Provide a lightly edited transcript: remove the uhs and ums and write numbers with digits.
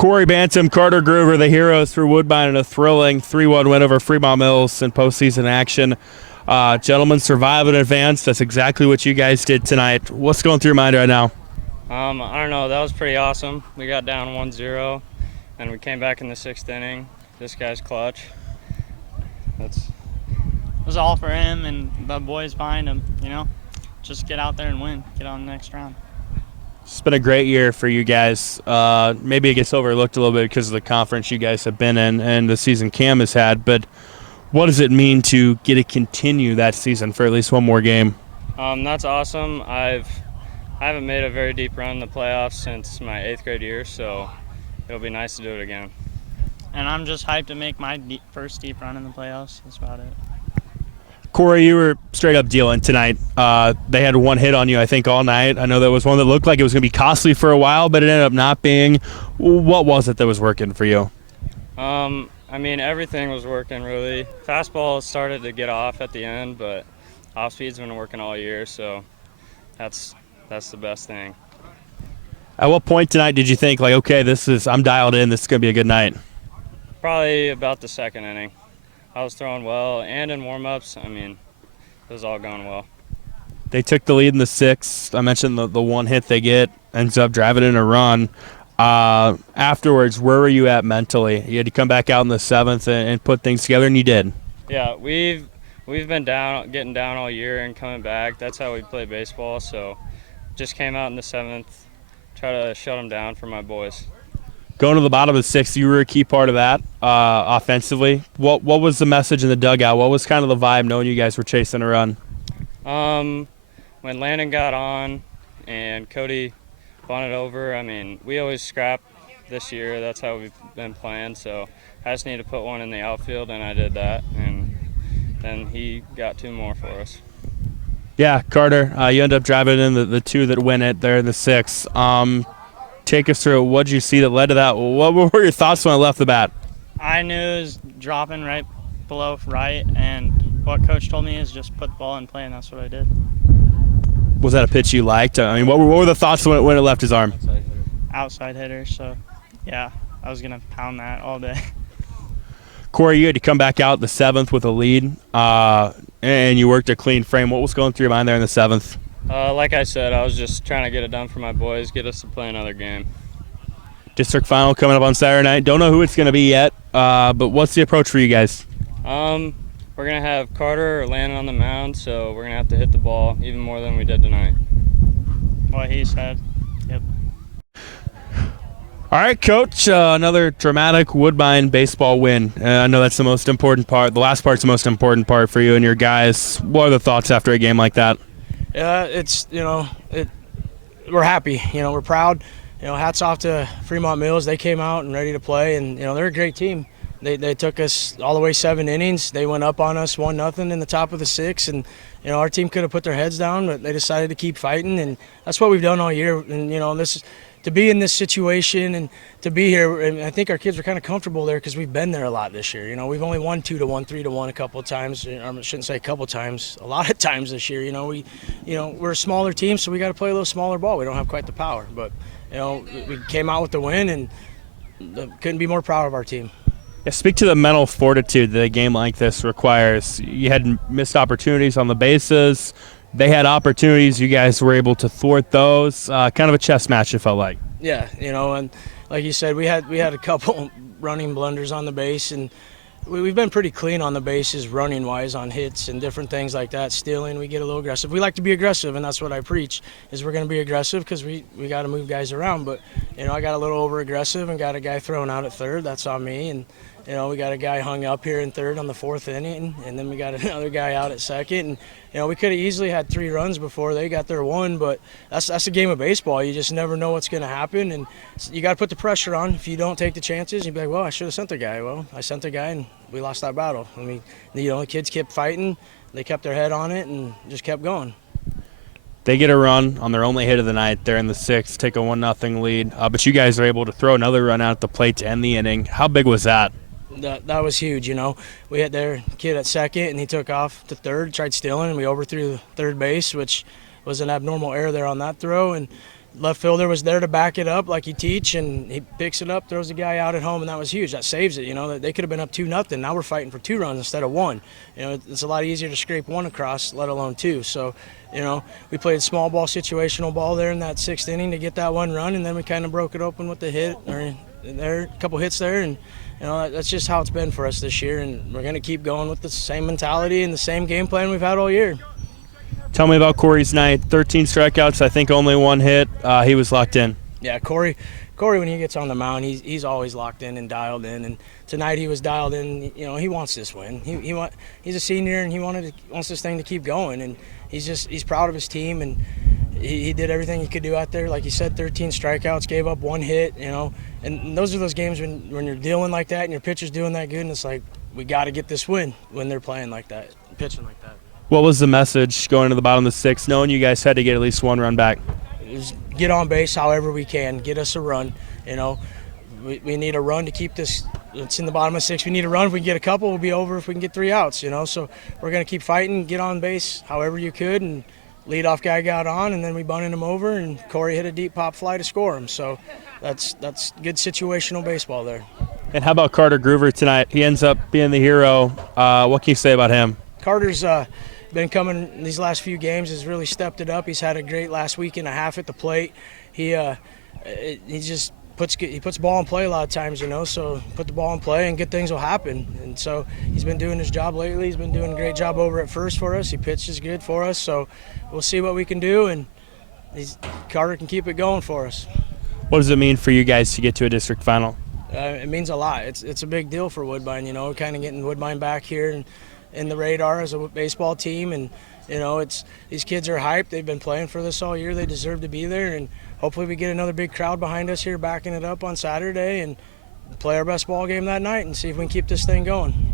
Corey Bantam, Carter Groover, the heroes for Woodbine in a thrilling 3-1 win over Fremont-Mills in postseason action. Gentlemen, survive and advance. That's exactly what you guys did tonight. What's going through your mind right now? I don't know. That was pretty awesome. We got down 1-0, and we came back in the 6th inning. This guy's clutch. It was all for him and the boys behind him, Just get out there and win. Get on the next round. It's been a great year for you guys. Maybe it gets overlooked a little bit because of the conference you guys have been in and the season Cam has had, but what does it mean to get to continue that season for at least one more game? That's awesome. I haven't made a very deep run in the playoffs since my 8th grade year, so it'll be nice to do it again. And I'm just hyped to make my first deep run in the playoffs. That's about it. Corey, you were straight up dealing tonight. They had one hit on you, I think, all night. I know that was one that looked like it was going to be costly for a while, but it ended up not being. What was it that was working for you? Everything was working, really. Fastball started to get off at the end, but off-speed's been working all year, so that's the best thing. At what point tonight did you think, okay, I'm dialed in, this is going to be a good night? Probably about the 2nd inning. I was throwing well, and in warm-ups, it was all going well. They took the lead in the 6th. I mentioned the one hit they get, ends up driving in a run. Afterwards, where were you at mentally? You had to come back out in the 7th and put things together, and you did. Yeah, we've been getting down all year and coming back. That's how we play baseball, so just came out in the 7th, try to shut them down for my boys. Going to the bottom of the 6th, you were a key part of that offensively. What was the message in the dugout? What was kind of the vibe knowing you guys were chasing a run? When Landon got on and Cody bunted over, we always scrap this year. That's how we've been playing. So I just need to put one in the outfield, and I did that. And then he got 2 more for us. Yeah, Carter, you end up driving in the 2 that win it there in the 6th. Take us through what did you see that led to that? What were your thoughts when I left the bat? I knew it was dropping right below right, and what coach told me is just put the ball in play, and that's what I did. Was that a pitch you liked? What were the thoughts when it left his arm? Outside hitter, so yeah, I was going to pound that all day. Corey, you had to come back out the 7th with a lead, and you worked a clean frame. What was going through your mind there in the 7th? Like I said, I was just trying to get it done for my boys, get us to play another game. District final coming up on Saturday night. Don't know who it's going to be yet, but what's the approach for you guys? We're going to have Carter or Landon on the mound, so we're going to have to hit the ball even more than we did tonight. What he said. Yep. All right, Coach, another dramatic Woodbine baseball win. I know that's the most important part. The last part's the most important part for you and your guys. What are the thoughts after a game like that? Yeah, we're happy. We're proud. Hats off to Fremont-Mills. They came out and ready to play, and they're a great team. They took us all the way 7 innings. They went up on us 1-0 in the top of the 6th, and our team could have put their heads down, but they decided to keep fighting, and that's what we've done all year. And to be in this situation and to be here, and I think our kids are kind of comfortable there because we've been there a lot this year. We've only won 2-1, 3-1 a couple of times. I shouldn't say a couple of times, a lot of times this year. We're a smaller team, so we got to play a little smaller ball. We don't have quite the power, but we came out with the win, and couldn't be more proud of our team. Yeah, speak to the mental fortitude that a game like this requires. You had missed opportunities on the bases. They had opportunities. You guys were able to thwart those. Kind of a chess match, it felt like. Yeah, and like you said, we had a couple running blunders on the base, and we've been pretty clean on the bases running-wise on hits and different things like that. Stealing, we get a little aggressive. We like to be aggressive, and that's what I preach, is we're going to be aggressive because we got to move guys around. But, I got a little over-aggressive and got a guy thrown out at third. That's on me. And, we got a guy hung up here in third on the 4th inning, and then we got another guy out at second. And, we could have easily had 3 runs before they got their 1, but that's a game of baseball. You just never know what's going to happen, and you got to put the pressure on. If you don't take the chances, you'd be like, well, I should have sent the guy. Well, I sent the guy, and we lost that battle. The kids kept fighting. They kept their head on it and just kept going. They get a run on their only hit of the night. They're in the 6th, take a 1-0 lead. But you guys are able to throw another run out at the plate to end the inning. How big was that? That was huge, We had their kid at second, and he took off to third, tried stealing, and we overthrew third base, which was an abnormal error there on that throw. And left fielder was there to back it up like you teach, and he picks it up, throws the guy out at home, and that was huge. That saves it. They could have been up 2-0. Now we're fighting for 2 runs instead of 1. It's a lot easier to scrape 1 across, let alone 2. So, we played small ball, situational ball there in that 6th inning to get that 1 run, and then we kind of broke it open with the hit, or there, a couple hits there, and that's just how it's been for us this year, and we're going to keep going with the same mentality and the same game plan we've had all year. Tell me about Corey's night. 13 strikeouts, I think only 1 hit. He was locked in. Yeah, Corey, when he gets on the mound, he's always locked in and dialed in. And tonight he was dialed in. He wants this win. He's a senior and he wants this thing to keep going. And he's proud of his team, and he did everything he could do out there. Like you said, 13 strikeouts, gave up 1 hit. And those are those games when you're dealing like that and your pitcher's doing that good, and it's like we got to get this win when they're playing like that, pitching like that. What was the message going to the bottom of the 6th, knowing you guys had to get at least 1 run back? Just get on base however we can, get us a run. We need a run to keep this. It's in the bottom of 6. We need a run. If we can get a couple, we'll be over if we can get 3 outs. So we're going to keep fighting, get on base however you could, and leadoff guy got on, and then we bunted him over, and Corey hit a deep pop fly to score him. So that's good situational baseball there. And how about Carter Groover tonight? He ends up being the hero. What can you say about him? Carter's been coming these last few games, has really stepped it up. He's had a great last week and a half at the plate. He just puts ball in play a lot of times, so put the ball in play and good things will happen. And so he's been doing his job lately. He's been doing a great job over at first for us. He pitches good for us, so we'll see what we can do, and Carter can keep it going for us. What does it mean for you guys to get to a district final? It means a lot. It's a big deal for Woodbine, kind of getting Woodbine back here and in the radar as a baseball team, and these kids are hyped. They've been playing for this all year. They deserve to be there, and hopefully we get another big crowd behind us here backing it up on Saturday and play our best ball game that night and see if we can keep this thing going.